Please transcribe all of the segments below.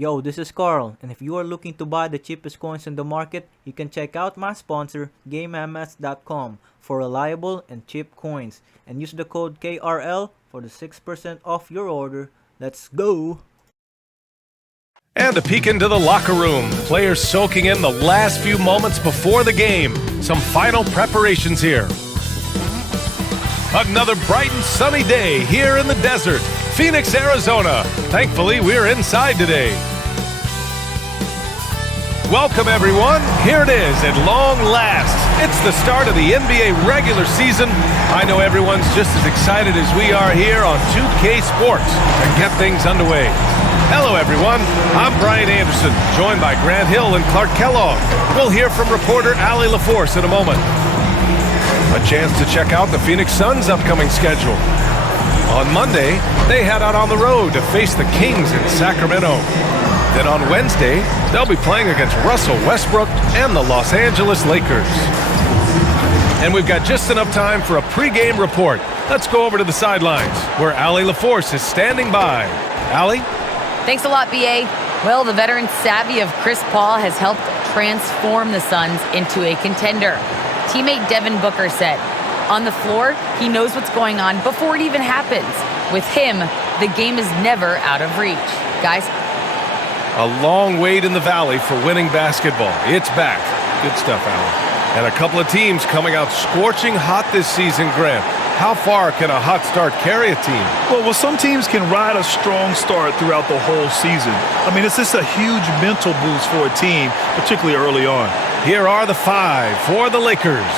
Yo, this is Carl, and if you are looking to buy the cheapest coins in the market, you can check out my sponsor, GameMS.com, for reliable and cheap coins, and use the code KRL for the 6% off your order. Let's go! And a peek into the locker room. Players soaking in the last few moments before the game. Some final preparations here. Another bright and sunny day here in the desert, Phoenix, Arizona. Thankfully, we're inside today. Welcome, everyone. Here it is at long last. It's the start of the NBA regular season. I know everyone's just as excited as we are here on 2K Sports to get things underway. Hello, everyone. I'm Brian Anderson, joined by Grant Hill and Clark Kellogg. We'll hear from reporter Allie LaForce in a moment. A chance to check out the Phoenix Suns' upcoming schedule. On Monday, they head out on the road to face the Kings in Sacramento. Then on Wednesday, they'll be playing against Russell Westbrook and the Los Angeles Lakers. And we've got just enough time for a pregame report. Let's go over to the sidelines, where Allie LaForce is standing by. Allie? Thanks a lot, B.A. Well, the veteran savvy of Chris Paul has helped transform the Suns into a contender. Teammate Devin Booker said, on the floor, he knows what's going on before it even happens. With him, the game is never out of reach. Guys? A long wait in the valley for winning basketball. It's back. Good stuff, Allie. And a couple of teams coming out scorching hot this season, Grant. How far can a hot start carry a team? Well, some teams can ride a strong start throughout the whole season. I mean, it's just a huge mental boost for a team, particularly early on. Here are the five for the Lakers.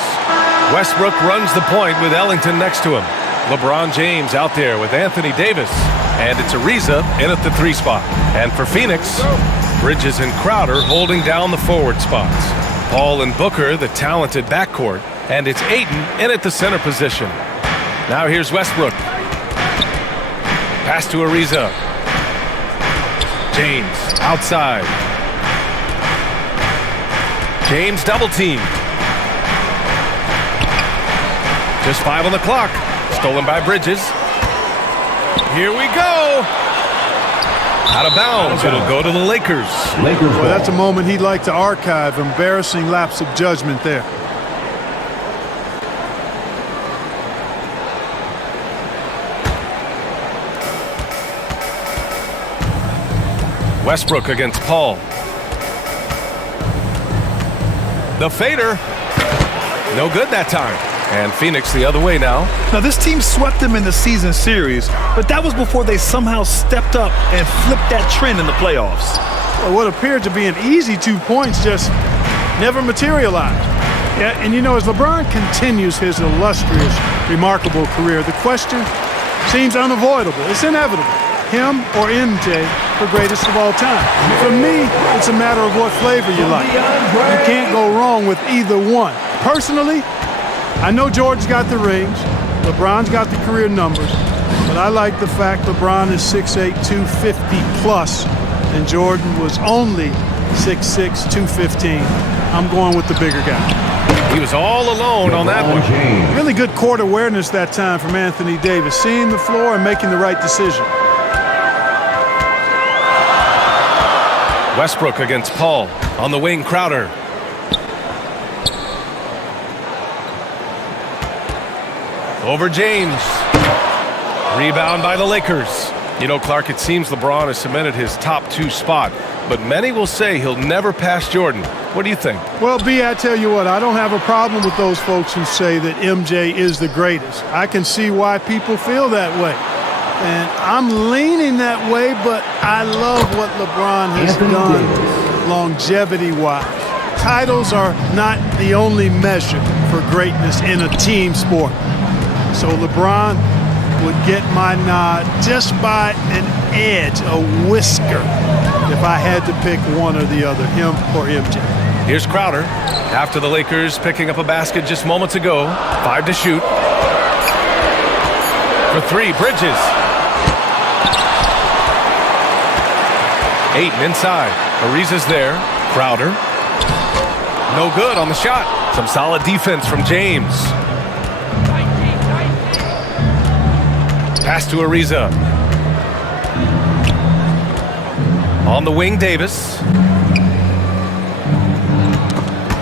Westbrook runs the point with Ellington next to him. LeBron James out there with Anthony Davis. And it's Ariza in at the 3 spot. And for Phoenix, Bridges and Crowder holding down the forward spots. Paul and Booker, the talented backcourt. And it's Ayton in at the center position. Now here's Westbrook. Pass to Ariza. James outside. James double teamed. Just 5 on the clock. Stolen by Bridges. Here we go. Out of bounds. It'll go to the Lakers. Well, that's a moment he'd like to archive. Embarrassing lapse of judgment there. Westbrook against Paul. The fader. No good that time. And Phoenix the other way now. Now, this team swept them in the season series, but that was before they somehow stepped up and flipped that trend in the playoffs. Well, what appeared to be an easy 2 points just never materialized. Yeah, and you know, as LeBron continues his illustrious, remarkable career, the question seems unavoidable. It's inevitable. Him or MJ for greatest of all time. For me, it's a matter of what flavor you like. You can't go wrong with either one. Personally, I know Jordan's got the rings, LeBron's got the career numbers, but I like the fact LeBron is 6'8", 250 plus, and Jordan was only 6'6", 215. I'm going with the bigger guy. He was all alone on that one. Really good court awareness that time from Anthony Davis, seeing the floor and making the right decision. Westbrook against Paul. On the wing, Crowder. Over James. Rebound by the Lakers. You know, Clark, it seems LeBron has cemented his top 2 spot, but many will say he'll never pass Jordan. What do you think? Well, B, I tell you what, I don't have a problem with those folks who say that MJ is the greatest. I can see why people feel that way. And I'm leaning that way, but I love what LeBron has done longevity-wise. Titles are not the only measure for greatness in a team sport. So LeBron would get my nod just by an edge, a whisker, if I had to pick one or the other, him or MJ. Here's Crowder. After the Lakers picking up a basket just moments ago. 5 to shoot. For 3, Bridges. Ayton inside. Ariza's there. Crowder. No good on the shot. Some solid defense from James. Pass to Ariza. On the wing, Davis.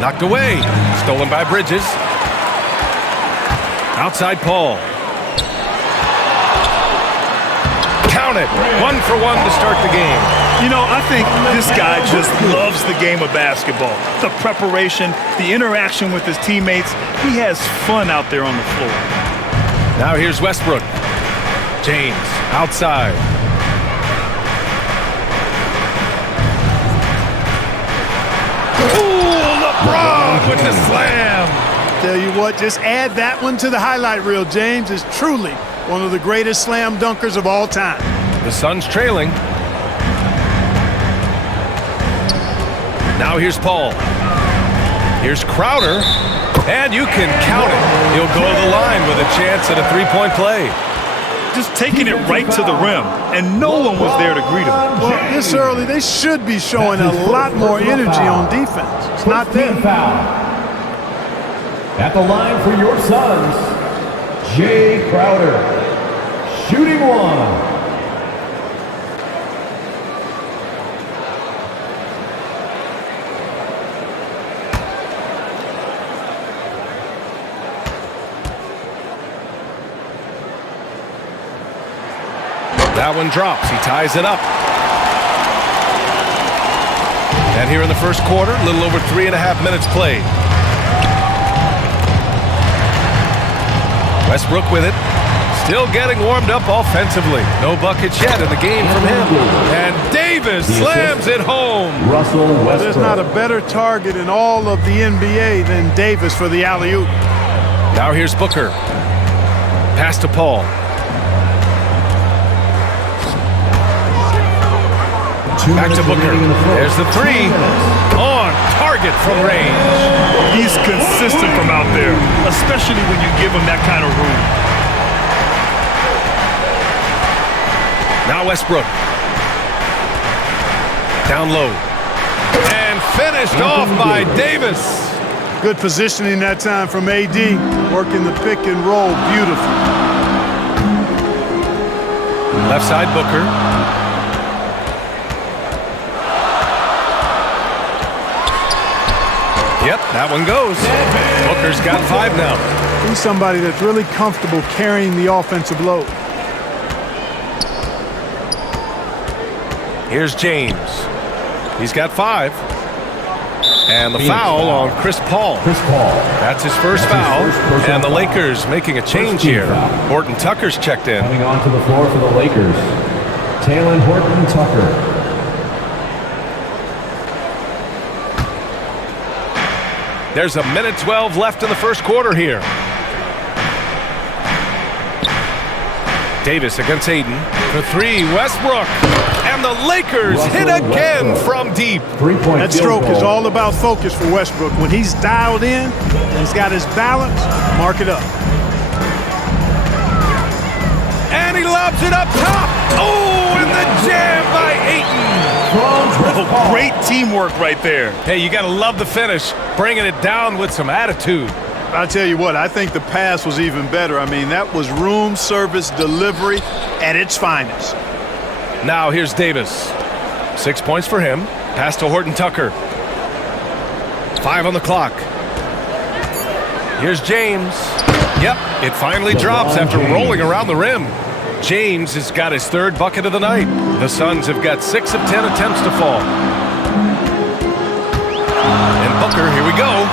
Knocked away. Stolen by Bridges. Outside Paul. Count it. 1 for 1 to start the game. You know, I think this guy just loves the game of basketball. The preparation, the interaction with his teammates. He has fun out there on the floor. Now here's Westbrook. James outside. Ooh, LeBron with the slam. Tell you what, just add that one to the highlight reel. James is truly one of the greatest slam dunkers of all time. The Suns trailing. Now here's Paul. Here's Crowder. And you can count it. He'll go to the line with a chance at a three-point play. Just taking it right to the rim, and no one was there to greet him. Well, this early, they should be showing a lot more energy on defense. It's not there. At the line for your Suns, Jay Crowder, shooting 1. That one drops. He ties it up. And here in the first quarter, a little over 3.5 minutes played. Westbrook with it. Still getting warmed up offensively. No buckets yet in the game from him. And Davis slams it home. Russell Westbrook. There's not a better target in all of the NBA than Davis for the alley-oop. Now here's Booker. Pass to Paul. Back to Booker. There's the three. On target from range. He's consistent from out there, especially when you give him that kind of room. Now Westbrook. Down low. And finished off by Davis. Good positioning that time from AD. Working the pick and roll. Beautiful. Left side Booker. Yep, that one goes. Booker's got 5 now. He's somebody that's really comfortable carrying the offensive load. Here's James. He's got 5. And the foul on Chris Paul. That's his first foul. And the Lakers making a change here. Horton Tucker's checked in. Coming onto the floor for the Lakers, Taylor Horton Tucker. There's a minute 12 left in the first quarter here. Davis against Aiden for 3. Westbrook. And the Lakers hit again from deep. That stroke is all about focus for Westbrook. When he's dialed in and he's got his balance, mark it up. And he lobs it up top. Oh, and the jam by Ayton. Oh, great teamwork right there. Hey, you got to love the finish, bringing it down with some attitude. I'll tell you what, I think the pass was even better. I mean, that was room service delivery at its finest. Now here's Davis. 6 points for him. Pass to Horton Tucker. 5 on the clock. Here's James. Yep, it finally drops after rolling around the rim. James has got his 3rd bucket of the night. The Suns have got 6 of 10 attempts to fall. And Booker, here we go.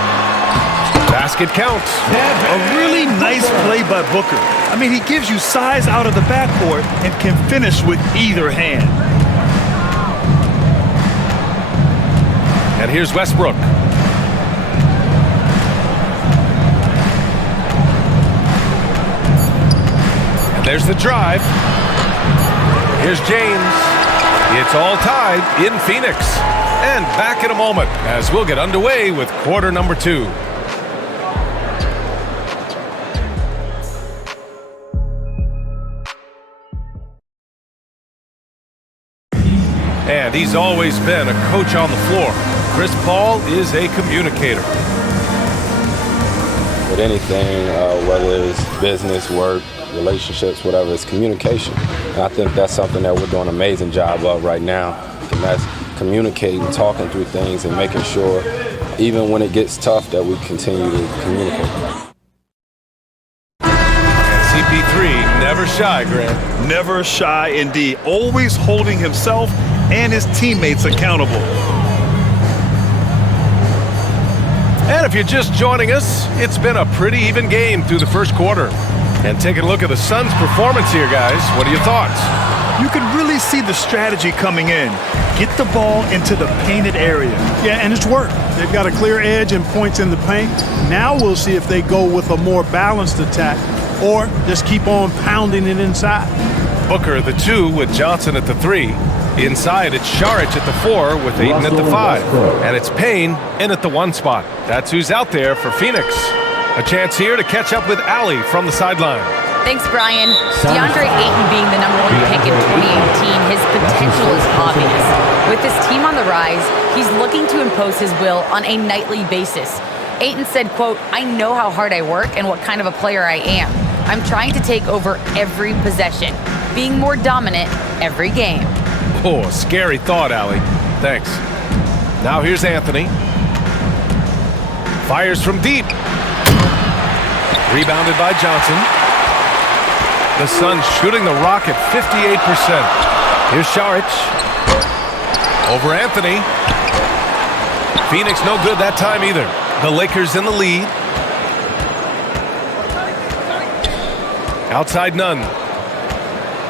Basket counts. A really nice play by Booker. I mean, he gives you size out of the backcourt and can finish with either hand. And here's Westbrook. And there's the drive. Here's James. It's all tied in Phoenix. And back in a moment as we'll get underway with quarter number 2. And he's always been a coach on the floor. Chris Paul is a communicator. With anything, whether it's business, work, relationships, whatever, it's communication. And I think that's something that we're doing an amazing job of right now. and that's communicating, talking through things, and making sure, even when it gets tough, that we continue to communicate. CP3, never shy, Grant. Never shy indeed. Always holding himself and his teammates accountable. And if you're just joining us, it's been a pretty even game through the first quarter. And taking a look at the Suns' performance here, guys, what are your thoughts? You can really see the strategy coming in. Get the ball into the painted area. Yeah, and it's worked. They've got a clear edge and points in the paint. Now we'll see if they go with a more balanced attack or just keep on pounding it inside. Booker the 2 with Johnson at the 3. Inside, it's Saric at the 4 with Ayton at the 5. And it's Payne in at the 1 spot. That's who's out there for Phoenix. A chance here to catch up with Allie from the sideline. Thanks, Brian. DeAndre Ayton being the number 1 pick in 2018, his potential is obvious. With his team on the rise, he's looking to impose his will on a nightly basis. Ayton said, quote, "I know how hard I work and what kind of a player I am. I'm trying to take over every possession, being more dominant every game." Oh, scary thought, Allie. Thanks. Now here's Anthony. Fires from deep. Rebounded by Johnson. The Suns shooting the rock at 58%. Here's Saric. Over Anthony. Phoenix no good that time either. The Lakers in the lead. Outside none.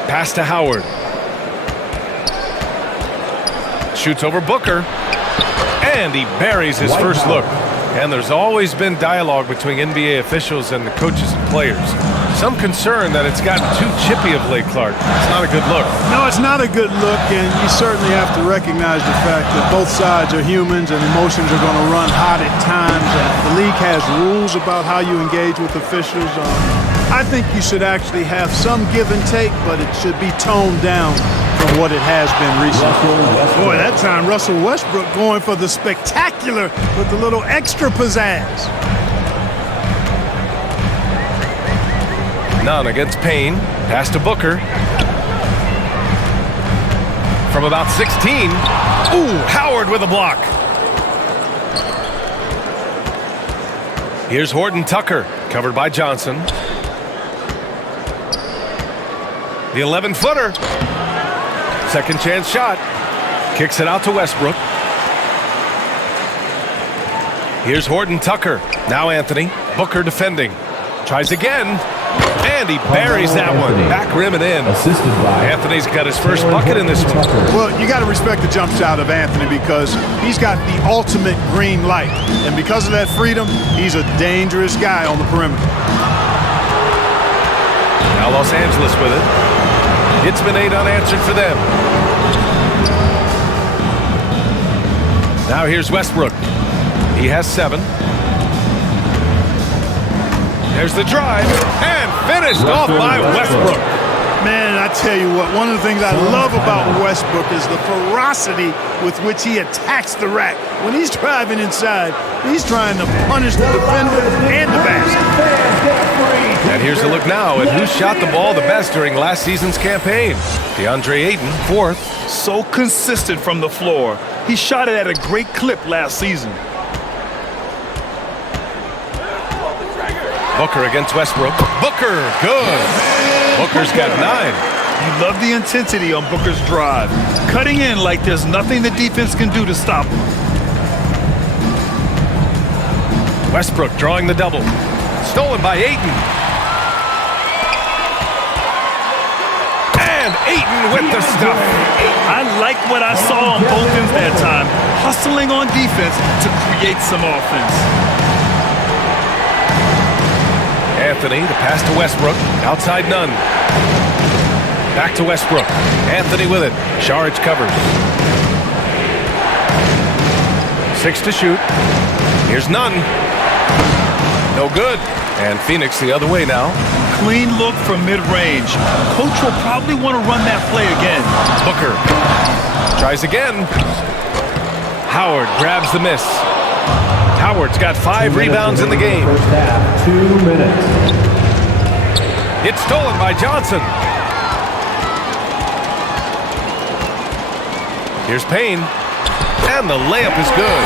Pass to Howard. Shoots over Booker. And he buries his first look. And there's always been dialogue between NBA officials and the coaches and players. Some concern that it's gotten too chippy of late, Clark. It's not a good look. No, it's not a good look, and you certainly have to recognize the fact that both sides are humans and emotions are going to run hot at times. And the league has rules about how you engage with officials. I think you should actually have some give and take, but it should be toned down from what it has been recently. Boy, that time Russell Westbrook going for the spectacular with a little extra pizzazz. None against Payne. Pass to Booker. From about 16. Ooh, Howard with a block. Here's Horton Tucker, covered by Johnson. The 11-footer. Second chance shot. Kicks it out to Westbrook. Here's Horton Tucker. Now Anthony. Booker defending. Tries again. And he buries that one. Back rim and in. Anthony's got his first bucket in this one. Well, you got to respect the jump shot of Anthony because he's got the ultimate green light. And because of that freedom, he's a dangerous guy on the perimeter. Now Los Angeles with it. It's been 8 unanswered for them. Now here's Westbrook. He has 7. There's the drive, and finished off by Westbrook. Man, I tell you what, one of the things I love about Westbrook is the ferocity with which he attacks the rack. When he's driving inside, he's trying to punish the defender and the basket. And here's a look now at who shot the ball the best during last season's campaign. DeAndre Ayton, 4th. So consistent from the floor. He shot it at a great clip last season. Booker against Westbrook. Booker, good. Booker's got 9. You love the intensity on Booker's drive. Cutting in like there's nothing the defense can do to stop him. Westbrook drawing the double. Stolen by Ayton. And Ayton with the stuff. I like what I saw on both ends that time. Hustling on defense to create some offense. Anthony, the pass to Westbrook. Outside none. Back to Westbrook. Anthony with it. Saric covers. 6 to shoot. Here's none. No good. And Phoenix the other way now. Clean look from mid-range. Coach will probably want to run that play again. Booker tries again. Howard grabs the miss. Howard's got 5 rebounds in the game. First half, 2 minutes. It's stolen by Johnson. Here's Payne. And the layup is good.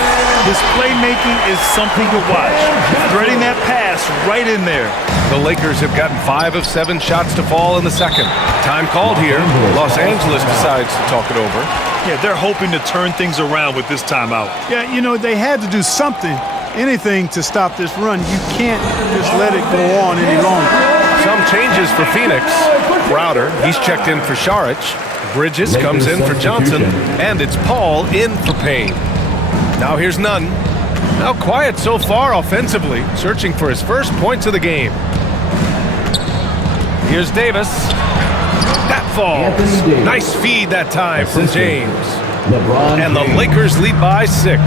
His playmaking is something to watch. Threading that pass right in there. The Lakers have gotten 5 of 7 shots to fall in the second. Time called here. Los Angeles decides to talk it over. Yeah, they're hoping to turn things around with this timeout. Yeah, you know, they had to do something, anything to stop this run. You can't just let it go on any longer. Some changes for Phoenix. Crowder, he's checked in for Saric. Bridges comes in for Johnson, and it's Paul in for Payne. Now here's Nunn. Now quiet so far offensively, searching for his first points of the game. Here's Davis. That falls. Nice feed that time from James. And the Lakers lead by 6.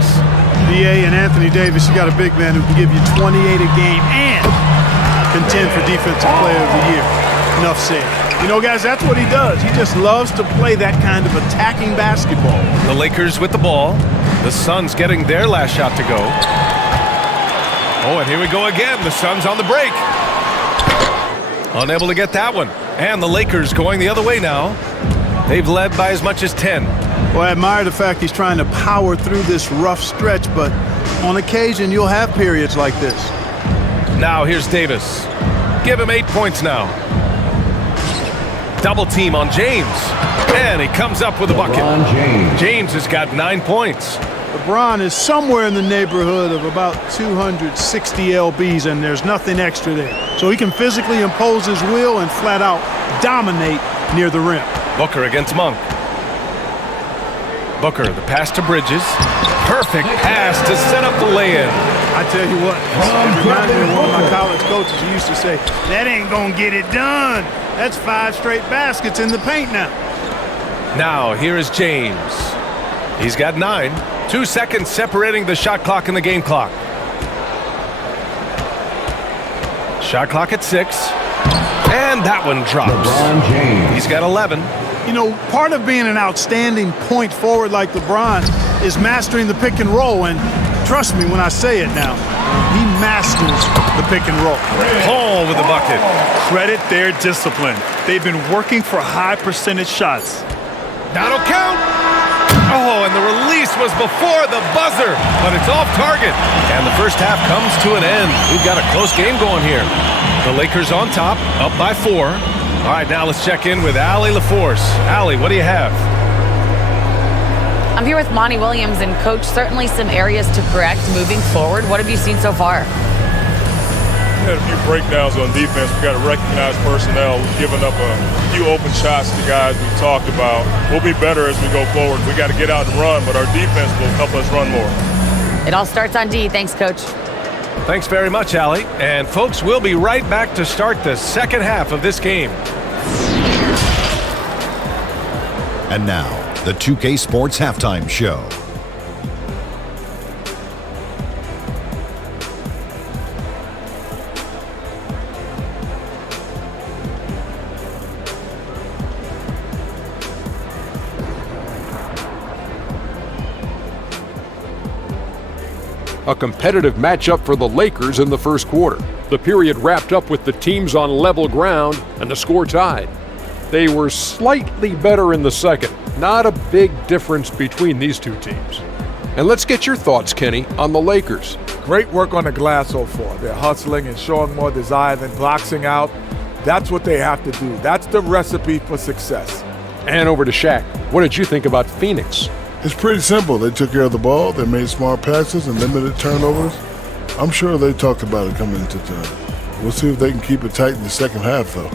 B.A. and Anthony Davis, you got a big man who can give you 28 a game and contend for Defensive Player of the Year. Enough said. You know, guys, that's what he does. He just loves to play that kind of attacking basketball. The Lakers with the ball. The Suns getting their last shot to go. Oh, and here we go again. The Suns on the break. Unable to get that one. And the Lakers going the other way now. They've led by as much as 10. Well, I admire the fact he's trying to power through this rough stretch, but on occasion you'll have periods like this. Now here's Davis. Give him 8 points now. Double team on James. And he comes up with a bucket. James has got 9 points. LeBron is somewhere in the neighborhood of about 260 lbs, and there's nothing extra there. So he can physically impose his will and flat out dominate near the rim. Booker against Monk. Booker, the pass to Bridges. Perfect pass to set up the lay-in. I tell you what, it reminds me of one of my college coaches who used to say, that ain't gonna get it done. That's 5 straight baskets in the paint now. Now, here is James. He's got 9. 2 seconds separating the shot clock and the game clock. Shot clock at 6. And that one drops. He's got 11. You know, part of being an outstanding point forward like LeBron is mastering the pick and roll. And trust me when I say it now, he masters the pick and roll. Paul with the bucket. Credit their discipline. They've been working for high percentage shots. That'll count. Oh, and the release was before the buzzer, but it's off target. And the first half comes to an end. We've got a close game going here. The Lakers on top, up by 4. All right, now let's check in with Allie LaForce. Allie, what do you have? I'm here with Monty Williams, and Coach, certainly some areas to correct moving forward. What have you seen so far? We had a few breakdowns on defense. We got to recognize personnel. We've given up a few open shots to guys we talked about. We'll be better as we go forward. We got to get out and run, but our defense will help us run more. It all starts on D. Thanks, Coach. Thanks very much, Allie. And folks, we'll be right back to start the second half of this game. And now, the 2K Sports Halftime Show. A competitive matchup for the Lakers in the first quarter. The period wrapped up with the teams on level ground and the score tied. They were slightly better in the second. Not a big difference between these two teams. And let's get your thoughts, Kenny, on the Lakers. Great work on the glass so far. They're hustling and showing more desire than boxing out. That's what they have to do. That's the recipe for success. And over to Shaq. What did you think about Phoenix? It's pretty simple. They took care of the ball, they made smart passes and limited turnovers. I'm sure they talked about it coming into time. We'll see if they can keep it tight in the second half, though.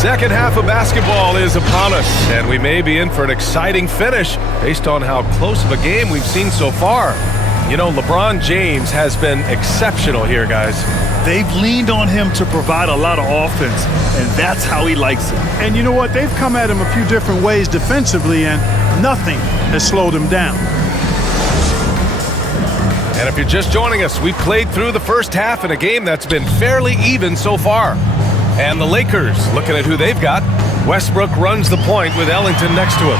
Second half of basketball is upon us, and we may be in for an exciting finish based on how close of a game we've seen so far. You know, LeBron James has been exceptional here, guys. They've leaned on him to provide a lot of offense, and that's how he likes it. And you know what? They've come at him a few different ways defensively, and nothing has slowed him down. And if you're just joining us, we played through the first half in a game that's been fairly even so far. And the Lakers, looking at who they've got, Westbrook runs the point with Ellington next to him.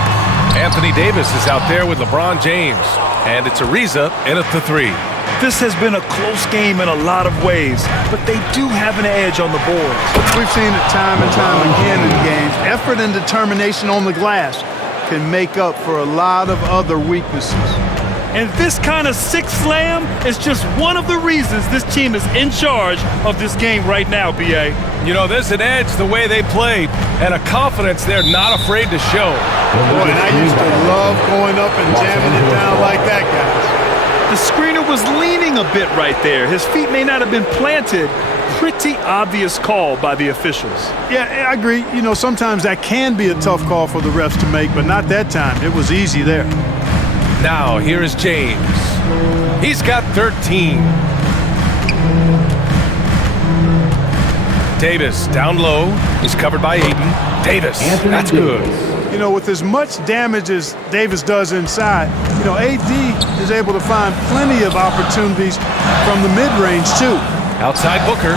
Anthony Davis is out there with LeBron James. And it's Ariza in at the 3. This has been a close game in a lot of ways, but they do have an edge on the board. We've seen it time and time again in games. Effort and determination on the glass can make up for a lot of other weaknesses. And this kind of six slam is just one of the reasons this team is in charge of this game right now, B.A. You know, there's an edge the way they played and a confidence they're not afraid to show. Boy, and I used to love going up and jamming it down like that, guys. The screener was leaning a bit right there. His feet may not have been planted. Pretty obvious call by the officials. Yeah, I agree. You know, sometimes that can be a tough call for the refs to make, but not that time. It was easy there. Now, here is James. He's got 13. Davis down low. He's covered by Ayton. Davis, that's good. You know, with as much damage as Davis does inside, you know, AD is able to find plenty of opportunities from the mid-range, too. Outside Booker.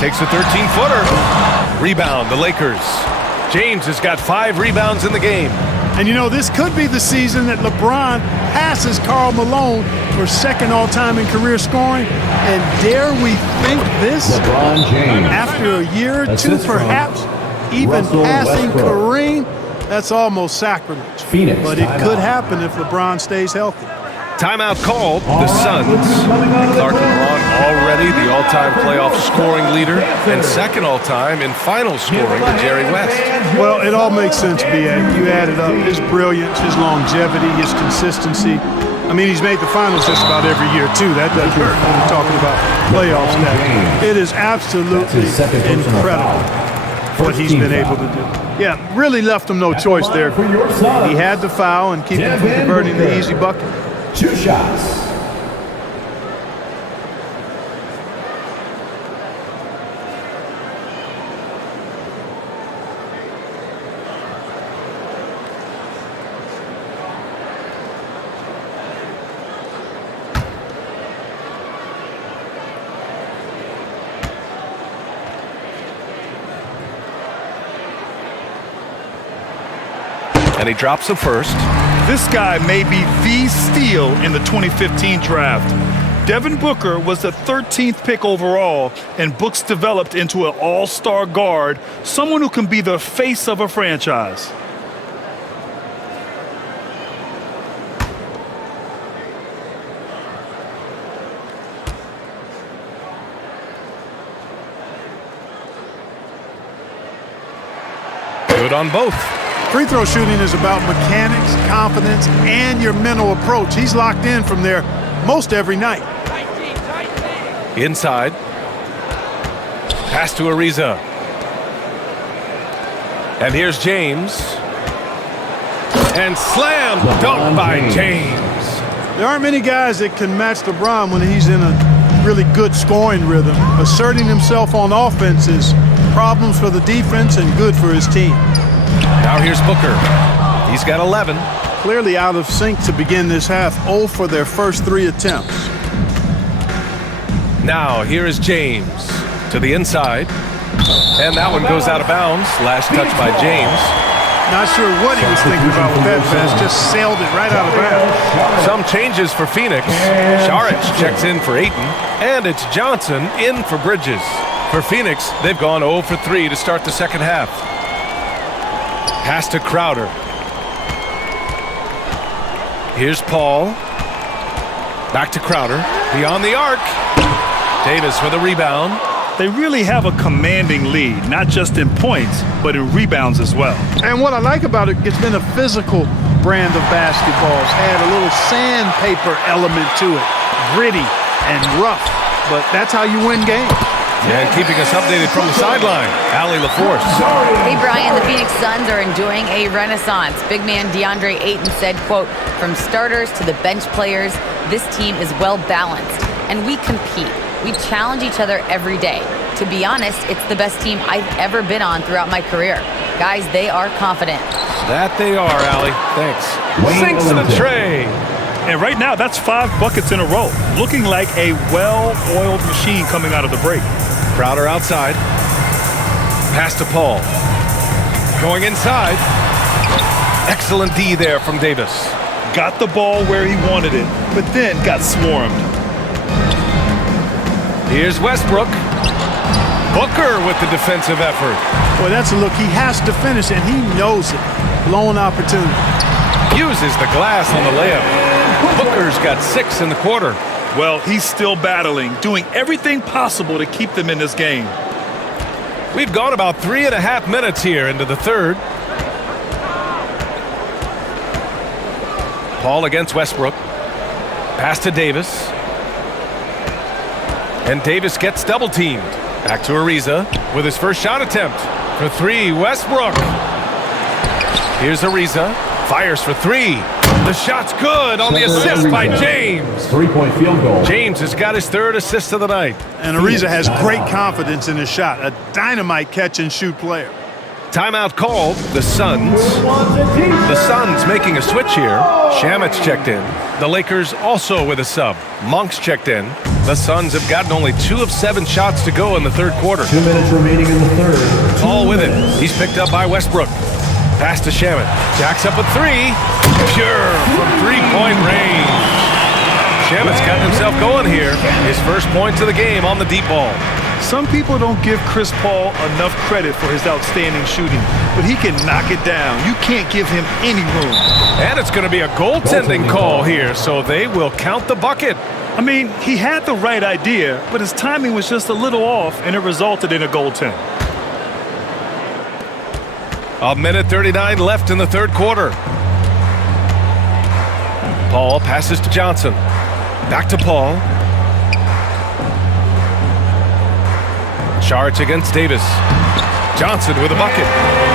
Takes a 13-footer. Rebound, the Lakers. James has got 5 rebounds in the game. And, you know, this could be the season that LeBron passes Karl Malone for second all-time in career scoring. And dare we think this? LeBron James. After a year or two, perhaps, even passing Kareem, that's almost sacrilege. Phoenix, but it could happen if LeBron stays healthy. Timeout called. The Suns. Clark LeBron already the all-time playoff scoring leader and second all-time in final scoring to Jerry West. Well, it all makes sense, B.A. You add it up. His brilliance, his longevity, his consistency. I mean, he's made the finals just about every year, too. That doesn't hurt when we're talking about playoffs now. It is absolutely incredible what he's been able to do. Yeah, really left him no choice there. He had to foul and keep him from converting the easy bucket. 2 shots. And he drops the first. This guy may be the steal in the 2015 draft. Devin Booker was the 13th pick overall, and Book's developed into an all-star guard, someone who can be the face of a franchise. Good on both. Free throw shooting is about mechanics, confidence, and your mental approach. He's locked in from there most every night. Inside. Pass to Ariza. And here's James. And slam dunk by James. There aren't many guys that can match LeBron when he's in a really good scoring rhythm. Asserting himself on offense is problems for the defense and good for his team. Now here's Booker. He's got 11. Clearly out of sync to begin this half. 0 for their first 3 attempts. Now here is James to the inside. And that one goes out of bounds. Last touch by James. Not sure what he was thinking about with that pass. Just sailed it right out of bounds. Some changes for Phoenix. Saric checks in for Ayton. And it's Johnson in for Bridges. For Phoenix, they've gone 0 for 3 to start the second half. Pass to Crowder. Here's Paul. Back to Crowder. Beyond the arc. Davis with a rebound. They really have a commanding lead, not just in points, but in rebounds as well. And what I like about it, it's been a physical brand of basketball. It's had a little sandpaper element to it. Gritty and rough, but that's how you win games. And keeping us updated from the sideline, Allie LaForce. Hey, Brian, the Phoenix Suns are enjoying a renaissance. Big man DeAndre Ayton said, quote, "From starters to the bench players, this team is well balanced, and we compete. We challenge each other every day. To be honest, it's the best team I've ever been on throughout my career. Guys, they are confident." That they are, Allie. Thanks. Sinks to the tray. And right now, that's 5 buckets in a row. Looking like a well-oiled machine coming out of the break. Crowder outside. Pass to Paul. Going inside. Excellent D there from Davis. Got the ball where he wanted it, but then got swarmed. Here's Westbrook. Booker with the defensive effort. Boy, that's a look. He has to finish, and he knows it. Blown opportunity. Uses the glass on the layup. Booker's got 6 in the quarter. Well, he's still battling, doing everything possible to keep them in this game. We've gone about 3.5 minutes here into the third. Paul against Westbrook. Pass to Davis. And Davis gets double teamed. Back to Ariza with his first shot attempt. For 3, Westbrook. Here's Ariza. Fires for 3. The shot's good on the assist by James. 3-point field goal. James has got his 3rd assist of the night. And Ariza has great confidence in his shot. A dynamite catch-and-shoot player. Timeout called. The Suns. The Suns making a switch here. Shamet's checked in. The Lakers also with a sub. Monk's checked in. The Suns have gotten only 2 of 7 shots to go in the third quarter. 2 minutes remaining in the third. Paul with it. He's picked up by Westbrook. Pass to Shamet. Jacks up a 3. Pure from 3-point range. Shamet's gotten himself going here. His first points of the game on the deep ball. Some people don't give Chris Paul enough credit for his outstanding shooting, but he can knock it down. You can't give him any room. And it's going to be a goaltending call here, so they will count the bucket. I mean, he had the right idea, but his timing was just a little off, and it resulted in a goaltend. 1:39 left in the third quarter. Paul passes to Johnson. Back to Paul. Charge against Davis. Johnson with a bucket.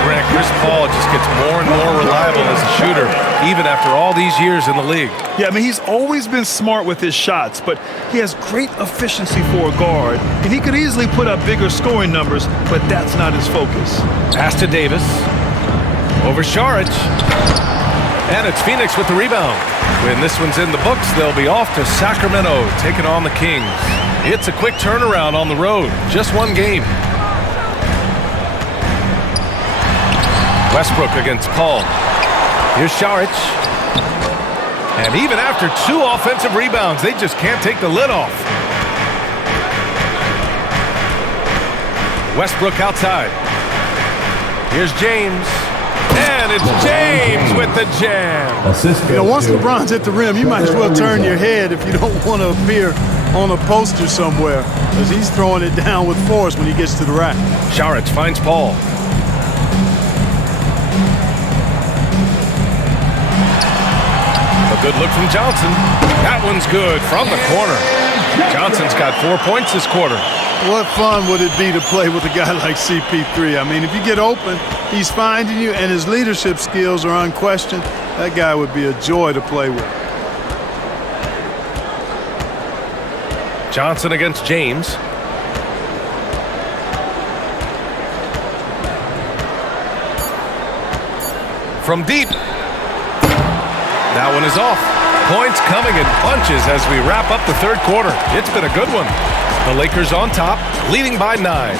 Grant, Chris Paul just gets more and more reliable as a shooter, even after all these years in the league. Yeah, I mean, he's always been smart with his shots, but he has great efficiency for a guard, and he could easily put up bigger scoring numbers, but that's not his focus. Pass to Davis. Over Saric. And it's Phoenix with the rebound. When this one's in the books, they'll be off to Sacramento, taking on the Kings. It's a quick turnaround on the road. Just one game. Westbrook against Paul. Here's Saric. And even after 2 offensive rebounds, they just can't take the lid off. Westbrook outside. Here's James. And it's James with the jam. You know, once LeBron's at the rim, you might as well turn your head if you don't want to appear on a poster somewhere, because he's throwing it down with force when he gets to the rack. Saric finds Paul. A good look from Johnson. That one's good from the corner. Johnson's got 4 points this quarter. What fun would it be to play with a guy like CP3? I mean, if you get open, he's finding you, and his leadership skills are unquestioned. That guy would be a joy to play with. Johnson against James. From deep. That one is off. Points coming in bunches as we wrap up the third quarter. It's been a good one. The Lakers on top, leading by 9.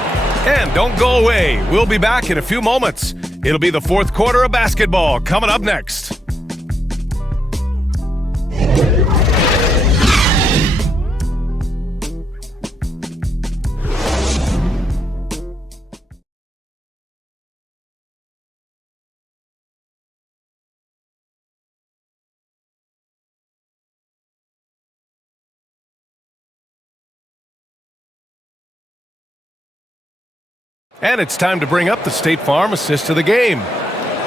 And don't go away. We'll be back in a few moments. It'll be the fourth quarter of basketball coming up next. And it's time to bring up the State Farm assist of the game.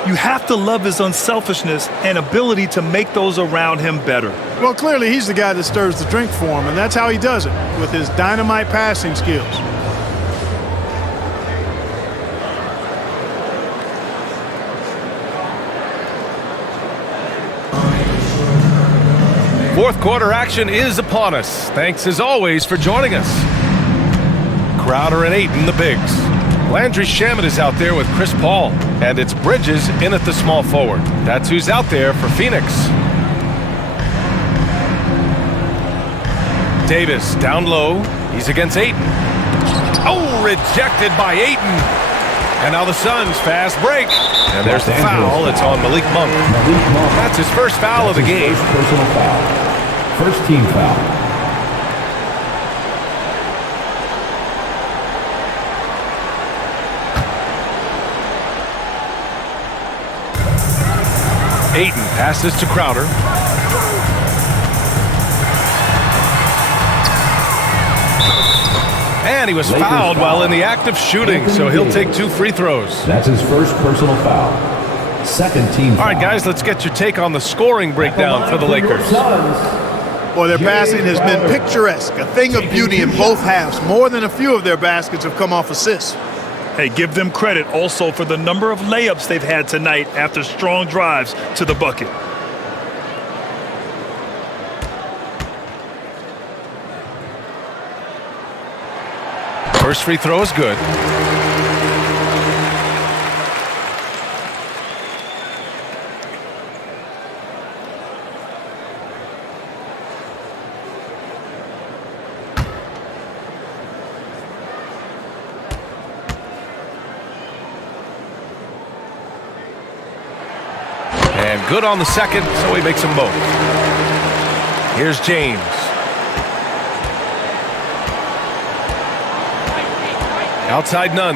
You have to love his unselfishness and ability to make those around him better. Well, clearly he's the guy that stirs the drink for him, and that's how he does it, with his dynamite passing skills. Fourth quarter action is upon us. Thanks as always for joining us. Crowder and Ayton, the bigs. Landry Shamet is out there with Chris Paul, and it's Bridges in at the small forward. That's who's out there for Phoenix. Davis down low. He's against Ayton. Oh, rejected by Ayton. And now the Suns fast break. And there's the foul. It's on Malik Monk. That's his first foul of the game. First personal foul. First team foul. Ayton passes to Crowder. And he was fouled while in the act of shooting, so he'll take 2 free throws. That's his first personal foul. Second team foul. All right, guys, let's get your take on the scoring breakdown for the Lakers. Boy, their passing has been picturesque, a thing of beauty in both halves. More than a few of their baskets have come off assists. Hey, give them credit also for the number of layups they've had tonight after strong drives to the bucket. First free throw is good. And good on the second, so he makes them both. Here's James. Outside none.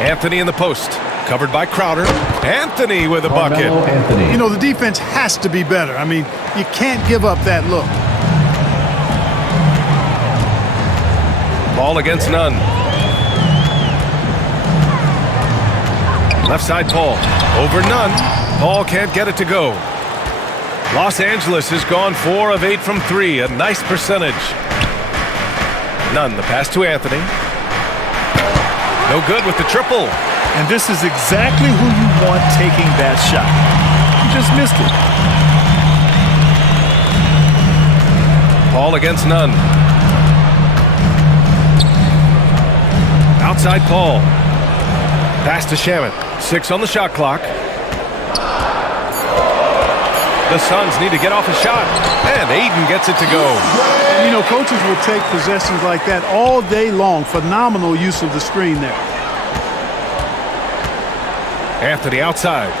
Anthony in the post. Covered by Crowder. Anthony with a bucket. You know, the defense has to be better. I mean, you can't give up that look. Ball against none. Left side Paul. Over none. Paul can't get it to go. Los Angeles has gone 4 of 8 from 3. A nice percentage. None. The pass to Anthony. No good with the triple. And this is exactly who you want taking that shot. You just missed it. Paul against none. Outside Paul. Pass to Shamet. 6 on the shot clock. The Suns need to get off a shot. And Ayton gets it to go. You know, coaches will take possessions like that all day long. Phenomenal use of the screen there. Anthony outside.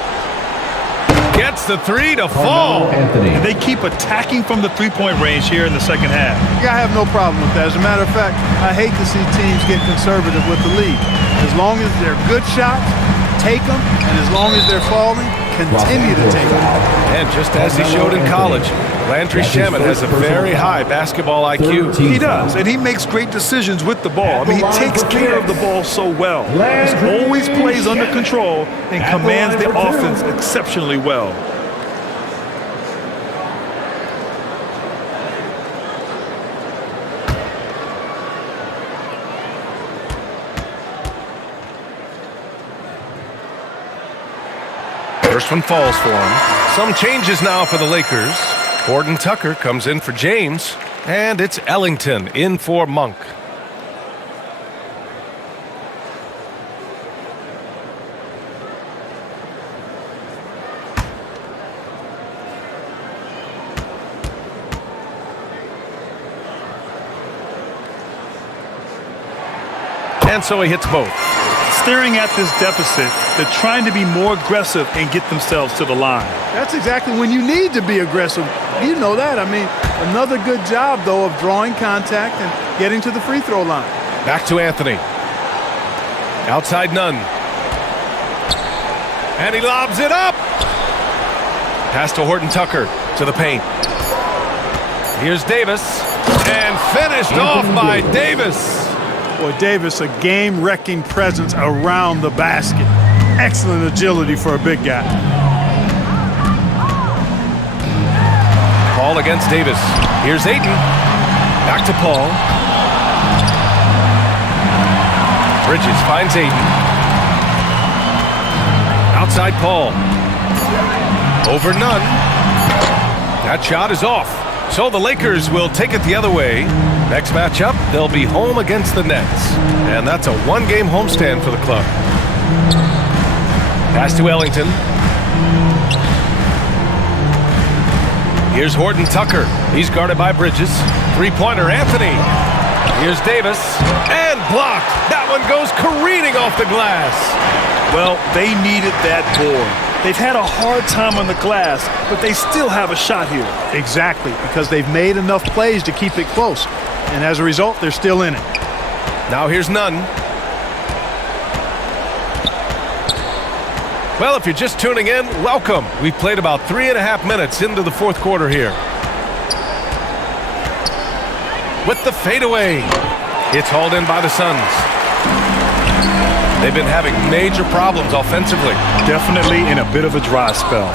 Gets the 3 to fall. And they keep attacking from the three-point range here in the second half. Yeah, I have no problem with that. As a matter of fact, I hate to see teams get conservative with the lead. As long as they're good shots, take them. And as long as they're falling, continue to take them. And just as he showed in college, Landry Shamet has a very high basketball IQ. He does, and he makes great decisions with the ball. I mean, he takes care of the ball so well. He always plays under control and commands the offense exceptionally well. First one falls for him. Some changes now for the Lakers. Horton Tucker comes in for James, and it's Ellington in for Monk. And so he hits both. Staring at this deficit, they're trying to be more aggressive and get themselves to the line. That's exactly when you need to be aggressive. You know that. I mean, another good job, though, of drawing contact and getting to the free throw line. Back to Anthony. Outside none. And he lobs it up. Pass to Horton Tucker to the paint. Here's Davis. And finished off by Davis. Boy, Davis, a game-wrecking presence around the basket. Excellent agility for a big guy. Paul against Davis. Here's Ayton. Back to Paul. Bridges finds Ayton. Outside Paul. Over none. That shot is off. So the Lakers will take it the other way. Next matchup, they'll be home against the Nets. And that's a one-game homestand for the club. Pass to Ellington. Here's Horton Tucker. He's guarded by Bridges. Three-pointer, Anthony. Here's Davis. And blocked. That one goes careening off the glass. Well, they needed that board. They've had a hard time on the glass, but they still have a shot here. Exactly, because they've made enough plays to keep it close. And as a result, they're still in it. Now here's Nunn. Well, if you're just tuning in, welcome. We've played about 3.5 minutes into the fourth quarter here. With the fadeaway. It's hauled in by the Suns. They've been having major problems offensively. Definitely in a bit of a dry spell.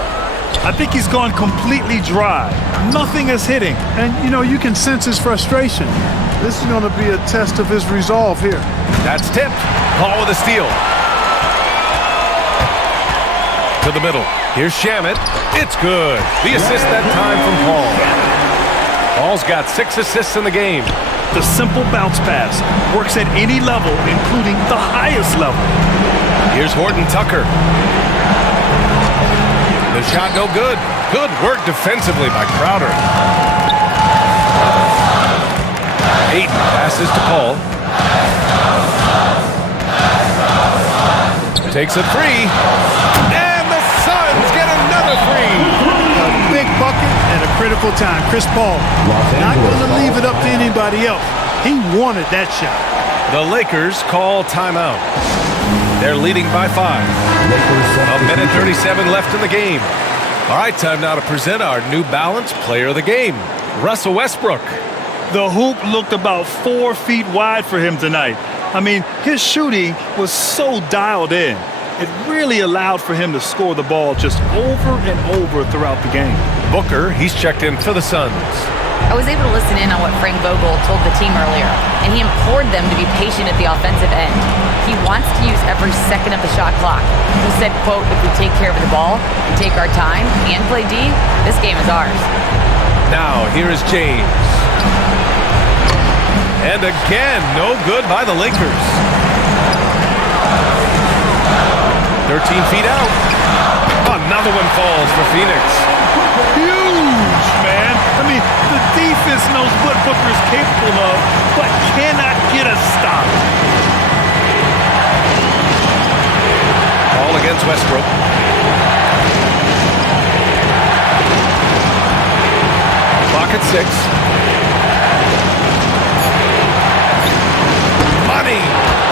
I think he's gone completely dry. Nothing is hitting. And, you know, you can sense his frustration. This is going to be a test of his resolve here. That's tipped. Paul with a steal. To the middle. Here's Shamet. It's good. The assist that time from Paul. Paul's got 6 assists in the game. The simple bounce pass works at any level, including the highest level. Here's Horton Tucker. The shot no good. Good work defensively by Crowder. Ayton passes to Paul. Takes a three. And the Suns get another three. A big bucket at a critical time. Chris Paul not going to leave it up to anybody else. He wanted that shot. The Lakers call timeout. They're leading by 5. A minute 37 left in the game. All right, time now to present our New Balance Player of the Game, Russell Westbrook. The hoop looked about 4 feet wide for him tonight. I mean, his shooting was so dialed in. It really allowed for him to score the ball just over and over throughout the game. Booker, he's checked in for the Suns. I was able to listen in on what Frank Vogel told the team earlier, and he implored them to be patient at the offensive end. He wants to use every second of the shot clock. He said, quote, if we take care of the ball and take our time and play D, this game is ours. Now, here is James. And again, no good by the Lakers. 13 feet out. Another one falls for Phoenix. Huge, man. I mean, the defense knows what Booker is capable of, but cannot get a stop. Ball against Westbrook. Clock at 6.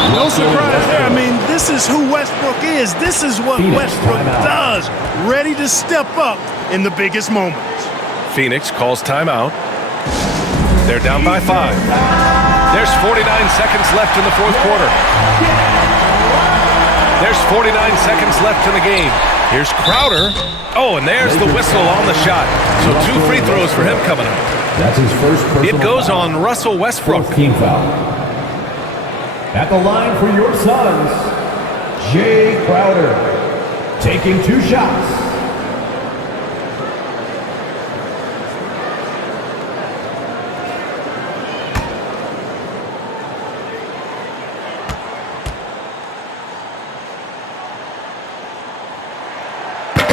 No surprise there. I mean, this is who Westbrook is. This is what Westbrook does. Ready to step up in the biggest moments. Phoenix calls timeout. They're down by 5. There's 49 seconds left in the fourth quarter. There's 49 seconds left in the game. Here's Crowder. Oh, and there's the whistle on the shot. So 2 free throws for him coming up. That's his first personal It goes foul. on Russell Westbrook. 4th team foul. At the line for your Suns, Jay Crowder, taking 2 shots.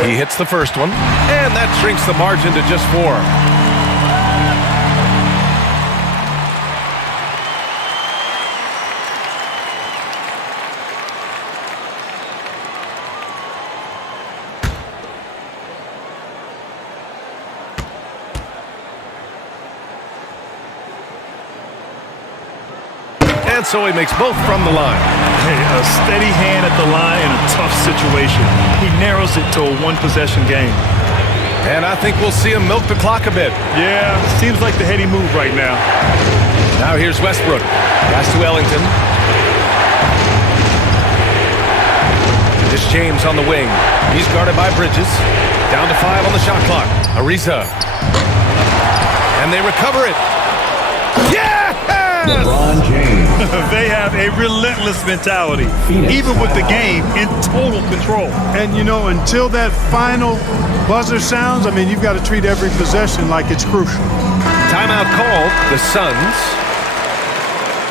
He hits the first one, and that shrinks the margin to just 4. And so he makes both from the line. Hey, a steady hand at the line in a tough situation. He narrows it to a 1-possession game. And I think we'll see him milk the clock a bit. Yeah, seems like the heady move right now. Now here's Westbrook. Pass to Ellington. It's James on the wing. He's guarded by Bridges. Down to 5 on the shot clock. Ariza. And they recover it. Yeah! LeBron James. They have a relentless mentality, even with the game in total control. And, you know, until that final buzzer sounds, I mean, you've got to treat every possession like it's crucial. Timeout called. The Suns.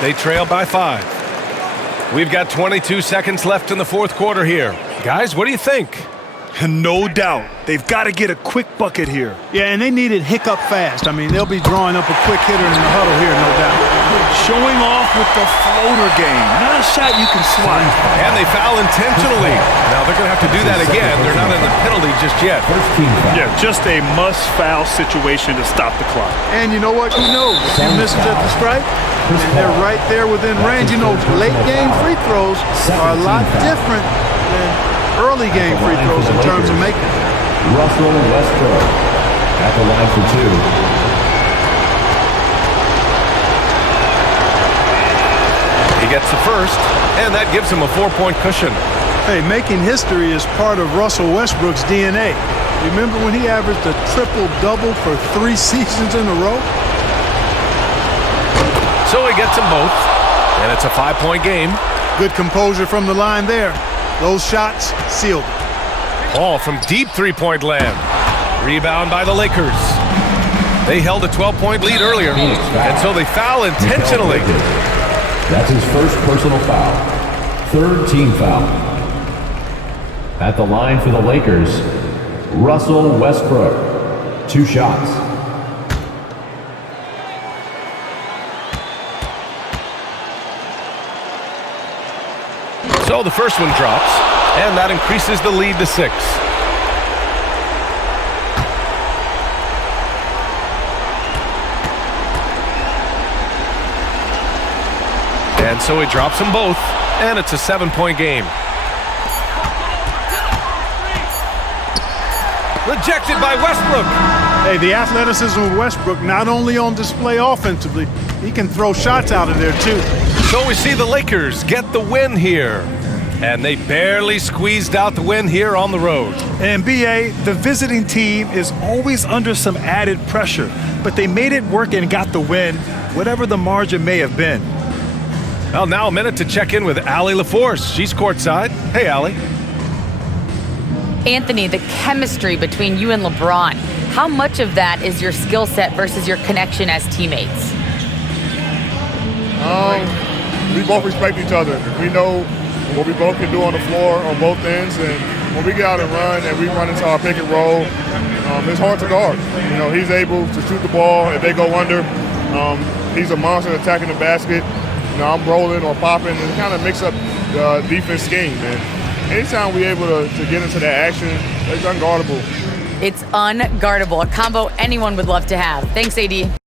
They trail by 5. We've got 22 seconds left in the fourth quarter here. Guys, what do you think? No doubt. They've got to get a quick bucket here. Yeah, and they need it hiccup fast. I mean, they'll be drawing up a quick hitter in the huddle here, no doubt. Showing off with the floater game. Not a shot you can slide. And they foul intentionally. Now they're going to have to do that again. They're not in the penalty just yet. Yeah, just a must-foul situation to stop the clock. And you know what? Who knows? If he misses at the stripe, and they're right there within range. You know, late-game free throws are a lot different than early-game free throws in terms of making. Russell Westbrook at the line for two. He gets the first, and that gives him a 4-point cushion. Hey, making history is part of Russell Westbrook's DNA. Remember when he averaged a triple-double for 3 seasons in a row? So he gets them both, and it's a 5-point game. Good composure from the line there. Those shots sealed it. Ball from deep three-point land. Rebound by the Lakers. They held a 12-point lead earlier, and so they foul intentionally. That's his first personal foul. 3rd team foul. At the line for the Lakers, Russell Westbrook. 2 shots. So the first one drops, and that increases the lead to 6. And so he drops them both, and it's a 7-point game. Rejected by Westbrook. Hey, the athleticism of Westbrook not only on display offensively, he can throw shots out of there too. So we see the Lakers get the win here. And they barely squeezed out the win here on the road. And BA, the visiting team is always under some added pressure, but they made it work and got the win, whatever the margin may have been. Well, now a minute to check in with Allie LaForce. She's courtside. Hey, Allie. Anthony, the chemistry between you and LeBron, how much of that is your skill set versus your connection as teammates? We both respect each other. We know what we both can do on the floor on both ends, and when we get out and run and we run into our pick and roll, it's hard to guard. You know, he's able to shoot the ball if they go under. He's a monster attacking the basket. You know, I'm rolling or popping and kind of mix up the defense scheme. And anytime we're able to get into that action, it's unguardable. It's unguardable, a combo anyone would love to have. Thanks, AD.